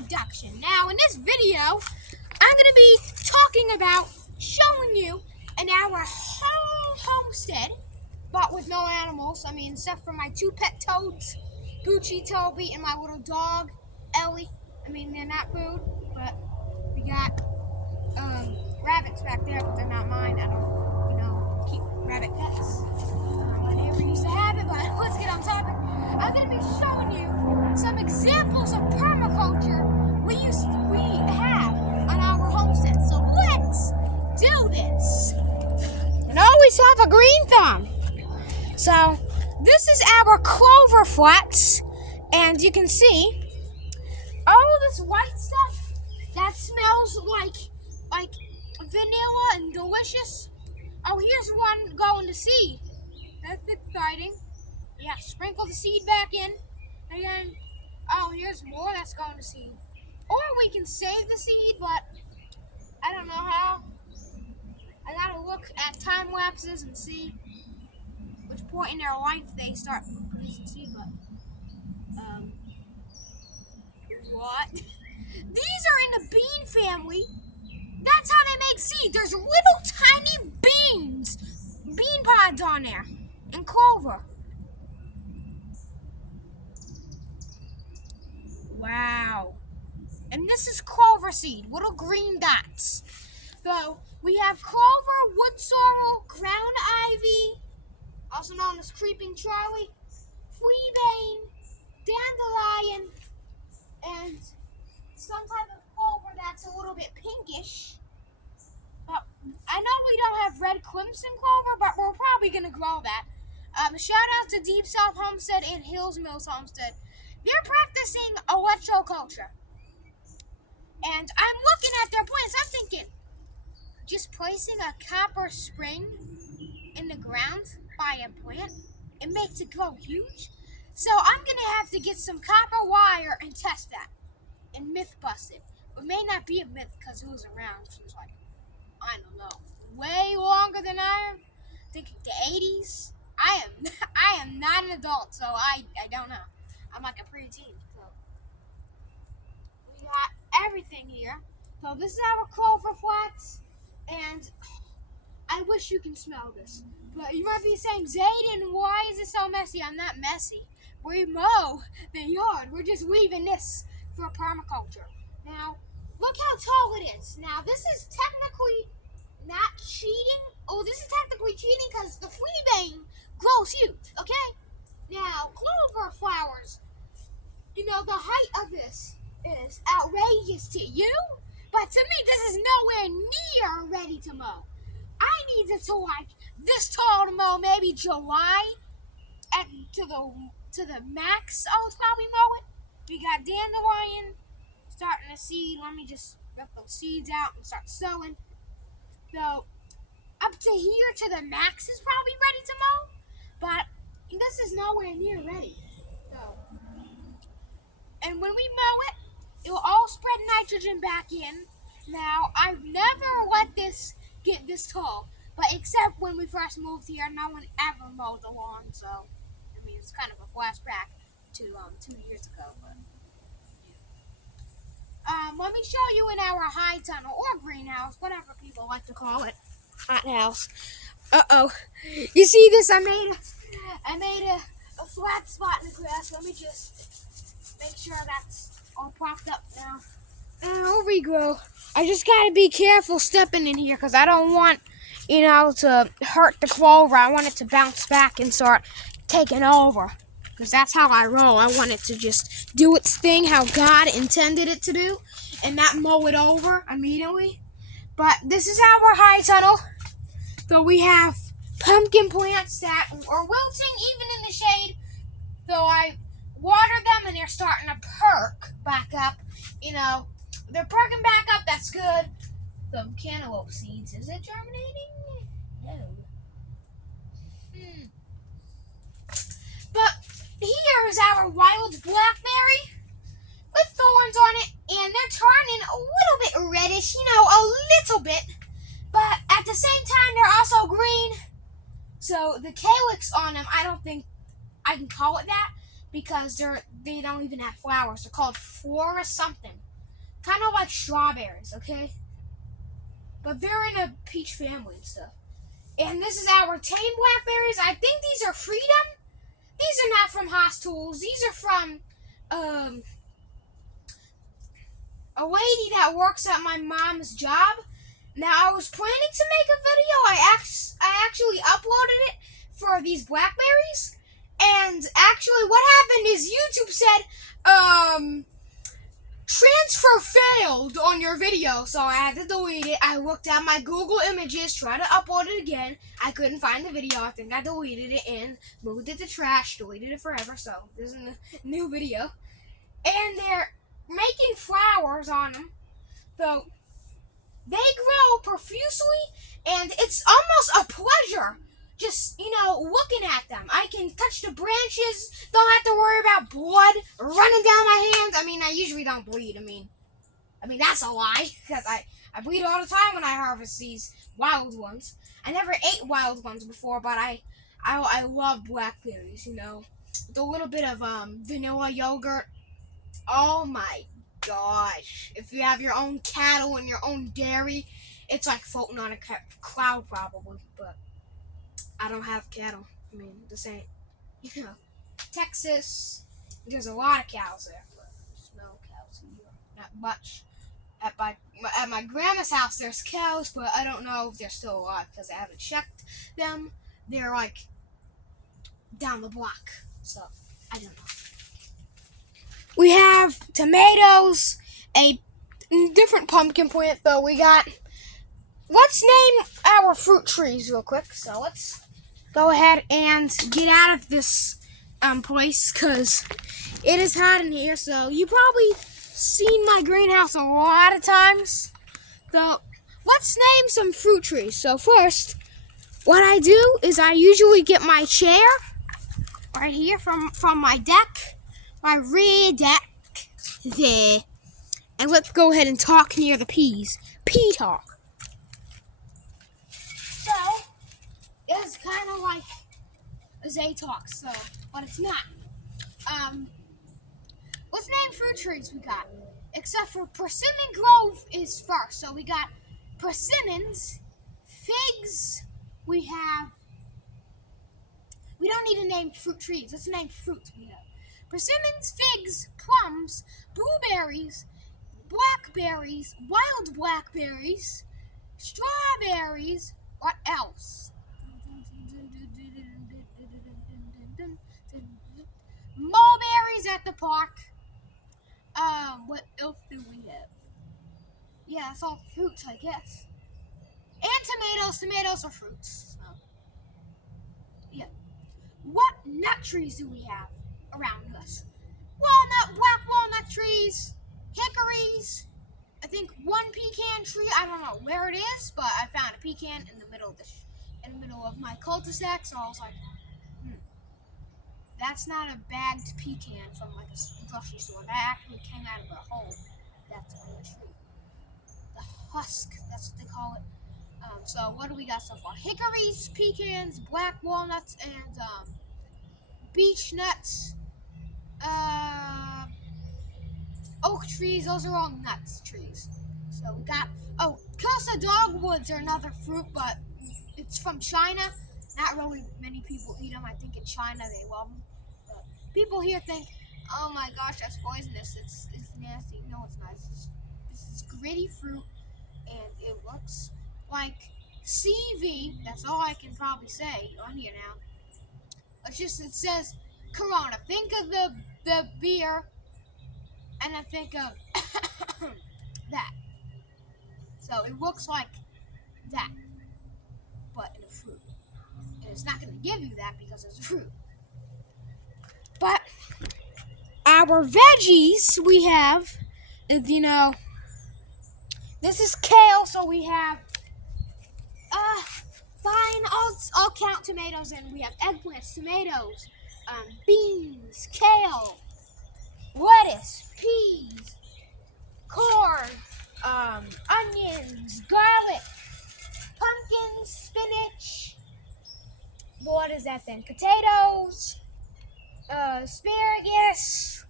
production. Now, in this video, I'm going to be talking about showing you in our homestead, but with no animals. I mean, except for my two pet toads, Gucci, Toby, and my little dog, Ellie. I mean, they're not food, but we got rabbits back there, but they're not mine. I don't, keep rabbit pets. My neighbor used to have it, but let's get on topic. I'm going to be showing you some examples of permaculture we have on our homestead. So let's do this. And always have a green thumb. So this is our clover flats, and you can see all this white stuff that smells like vanilla and delicious. Oh, here's one going to seed. That's exciting. Yeah, sprinkle the seed back in. Again, oh, here's more that's going to seed. Or we can save the seed, but I don't know how. I gotta look at time lapses and see which point in their life they start producing seed. But what? These are in the bean family. That's how they make seed. There's little tiny bean pods on there, and clover. Wow. And this is clover seed, little green dots. So we have clover, wood sorrel, ground ivy, also known as creeping Charlie, fleabane, dandelion, and some type of clover that's a little bit pinkish. But I know we don't have red crimson clover, but we're probably going to grow that. Shout out to Deep South Homestead and Hills Mills Homestead. They're practicing electroculture. And I'm looking at their plants. I'm thinking, just placing a copper spring in the ground by a plant, it makes it grow huge. So I'm going to have to get some copper wire and test that and myth bust it. It may not be a myth because it was around since, I don't know, way longer than I am. I think the 80s. I am not an adult, so I don't know. I'm like a preteen. So we got everything here. So this is our clover flats, and I wish you can smell this. But you might be saying, Zayden, why is it so messy? I'm not messy. We mow the yard. We're just leaving this for permaculture. Now, look how tall it is. Now, this is technically not cheating. Oh, this is technically cheating because the fleabane grows huge, okay? Now, clover flowers, the height of this is outrageous to you, but to me, this is nowhere near ready to mow. I need it to this tall to mow, maybe July, to the max. I'll probably mow it. We got dandelion starting to seed. Let me just rip those seeds out and start sowing. So up to here to the max is probably ready to mow, but this is nowhere near ready. So, and when we mow it, it will all spread nitrogen back in. Now, I've never let this get this tall, but except when we first moved here, no one ever mowed the lawn. So, I mean, it's kind of a flashback to 2 years ago. But let me show you in our high tunnel or greenhouse, whatever people like to call it, hothouse. You see this? I made a flat spot in the grass. Let me just make sure that's all propped up now. And it'll regrow. I just gotta be careful stepping in here because I don't want, to hurt the clover. I want it to bounce back and start taking over. Because that's how I roll. I want it to just do its thing how God intended it to do and not mow it over immediately. But this is our high tunnel. So we have pumpkin plants that are wilting even in the shade. So I water them and they're starting to perk back up. They're perking back up. That's good. Some cantaloupe seeds. Is it germinating? No. But here is our wild blackberry with thorns on it, and they're turning a little bit reddish, a little bit. But at the same time, they're also green. So the calyx on them, I don't think I can call it that because they don't even have flowers. They're called flora something. kind of like strawberries, okay? But they're in a peach family and stuff. And this is our tame blackberries. I think these are Freedom. These are not from Haas Tools. These are from a lady that works at my mom's job. Now, I was planning to make a video. I actually uploaded it for these blackberries. And actually, what happened is YouTube said, transfer failed on your video, so I had to delete it. I looked at my Google Images, tried to upload it again. I couldn't find the video. I think I deleted it and moved it to trash, deleted it forever, so this is a new video. And they're making flowers on them, so they grow profusely, and it's almost a pleasure just, looking at them. I can touch the branches, don't have to worry about blood running down my hands. I mean, I usually don't bleed. I mean, that's a lie, because I bleed all the time when I harvest these wild ones. I never ate wild ones before, but I love blackberries, with a little bit of vanilla yogurt. Oh my gosh. If you have your own cattle and your own dairy, it's like floating on a cloud probably, but I don't have cattle. I mean, this ain't, Texas, there's a lot of cows there, but there's no cows here. Not much. At my grandma's house, there's cows, but I don't know if they're still alive because I haven't checked them. They're like down the block, so I don't know. We have tomatoes, a different pumpkin plant though. Let's name our fruit trees real quick. So let's go ahead and get out of this place because it is hot in here. So you probably seen my greenhouse a lot of times. So let's name some fruit trees. So first, what I do is I usually get my chair right here from my deck, my rear deck there, and let's go ahead and talk near the peas. Pea talk. So it's kind of like a Zay talk, but it's not. Let's name fruit trees we got. Except for Persimmon Grove is first. So we got persimmons, figs. We don't need to name fruit trees. Let's name fruits we have. Persimmons, figs, plums, blueberries, blackberries, wild blackberries, strawberries. What else? Mulberries at the park. What else do we have? Yeah, that's all fruits, I guess. And tomatoes. Tomatoes are fruits. So, yeah. What nut trees do we have around us? Black walnut trees, hickories. I think one pecan tree. I don't know where it is, but I found a pecan in the middle of my cul-de-sac. So I was like, that's not a bagged pecan from like a grocery store. That actually came out of a hole. That's on the tree. The husk. That's what they call it. So what do we got so far? Hickories, pecans, black walnuts, and beech nuts. Oak trees. Those are all nuts trees. So we got Kelsa dogwoods are another fruit, but it's from China. Not really many people eat them. I think in China they love them. But people here think, oh my gosh, that's poisonous. It's nasty. No, it's not. This is gritty fruit, and it looks like CV. That's all I can probably say on here now. It says Corona. Think of the beer, and then think of that. So it looks like that, but in a fruit. And it's not going to give you that because it's a fruit. But our veggies we have, this is kale, so we have, fine, I'll count tomatoes in. We have eggplants, tomatoes, beans, kale, lettuce, peas, corn, onions, garlic, pumpkins, spinach. What is that then? Potatoes, asparagus.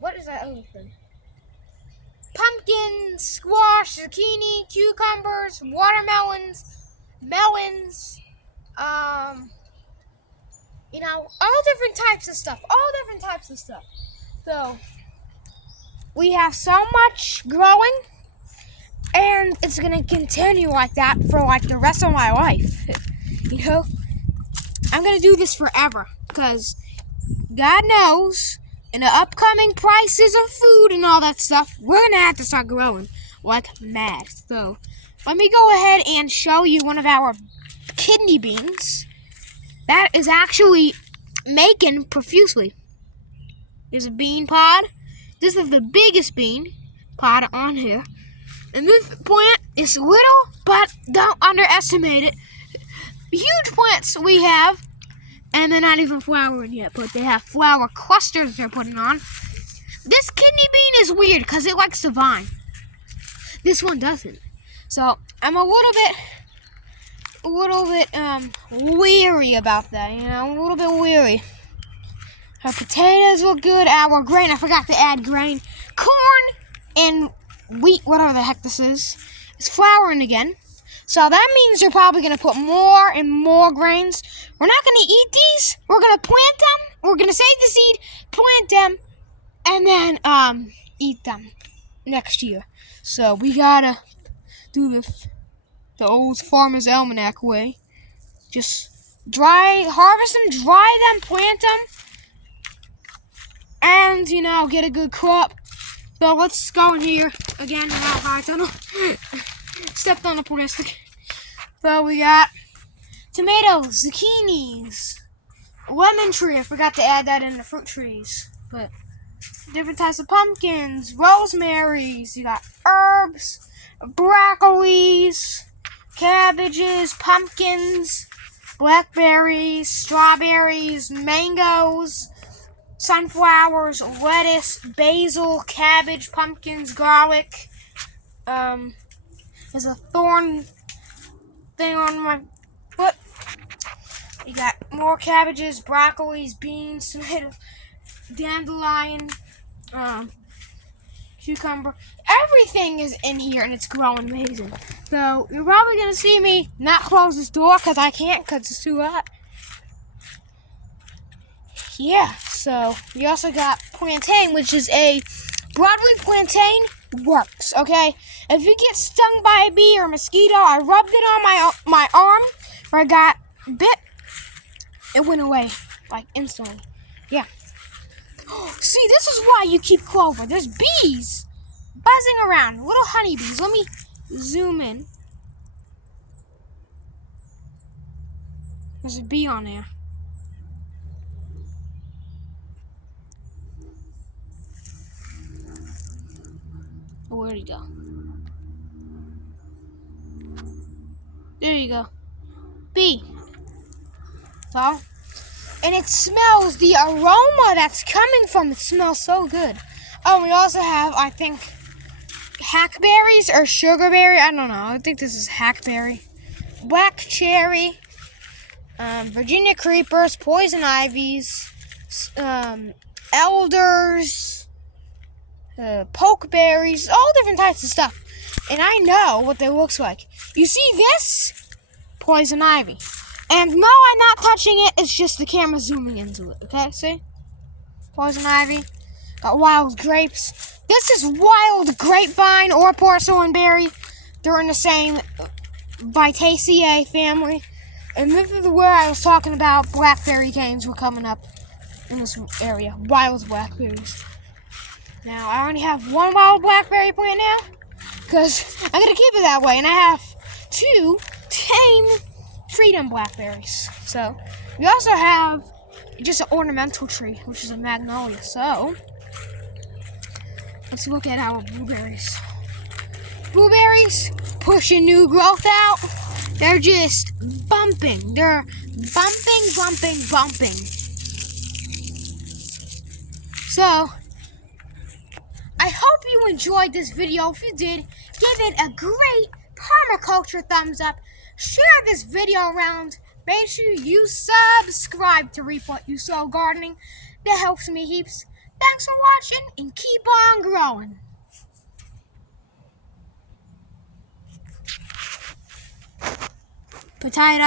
What is that other thing? pumpkins, squash, zucchini, cucumbers, watermelons, melons, all different types of stuff. So we have so much growing, and it's gonna continue like that for like the rest of my life. I'm gonna do this forever because God knows, in the upcoming prices of food and all that stuff, we're gonna have to start growing like mad. So let me go ahead and show you one of our kidney beans that is actually making profusely. There's a bean pod. This is the biggest bean pod on here. And this plant is little, but don't underestimate it. Huge plants we have, and they're not even flowering yet, but they have flower clusters they're putting on. This kidney bean is weird because it likes to vine. This one doesn't. So I'm a little bit weary about that, a little bit weary. Our potatoes look good. Our grain, I forgot to add grain. Corn and wheat, whatever the heck this is flowering again. So that means they're probably going to put more and more grains. We're not going to eat these. We're going to plant them. We're going to save the seed, plant them, and then eat them next year. So we got to do this the old Farmer's Almanac way. Just harvest them, dry them, plant them, and, get a good crop. So let's go in here again. I don't know. Stepped on the plastic. So we got tomatoes, zucchinis, lemon tree. I forgot to add that in the fruit trees. But different types of pumpkins, rosemaries. You got herbs, broccolis, cabbages, pumpkins, blackberries, strawberries, mangoes, sunflowers, lettuce, basil, cabbage, pumpkins, garlic. There's a thorn thing on my foot. You got more cabbages, broccolis, beans, tomatoes, dandelion, cucumber. Everything is in here, and it's growing amazing. So you're probably going to see me not close this door because I can't, because it's too hot. Yeah, so we also got plantain, which is a broadleaf plantain. Works, okay? If you get stung by a bee or a mosquito, I rubbed it on my arm where I got bit. It went away, like, instantly. Yeah. See, this is why you keep clover. There's bees buzzing around, little honeybees. Let me zoom in. There's a bee on there. Where'd he go? There you go. Bee. So, and it smells, the aroma that's coming from it smells so good. Oh, we also have, I think, hackberries or sugarberry. I don't know. I think this is hackberry. Black cherry. Virginia creepers, poison ivies, elders, pokeberries, all different types of stuff. And I know what they looks like. You see this? Poison ivy. And no, I'm not touching it. It's just the camera zooming into it. Okay, see? Poison ivy. Got wild grapes. This is wild grapevine or porcelain berry. They're in the same Vitaceae family. And this is where I was talking about blackberry canes were coming up in this area. Wild blackberries. Now, I only have one wild blackberry plant now, because I'm going to keep it that way. And I have 2 tame freedom blackberries. So, we also have just an ornamental tree, which is a magnolia. So, let's look at our blueberries. Blueberries pushing new growth out. They're just bumping. They're bumping. So, I hope you enjoyed this video. If you did, give it a great permaculture thumbs up. Share this video around. Make sure you subscribe to Reap What You Sow Gardening. That helps me heaps. Thanks for watching and keep on growing. Potato.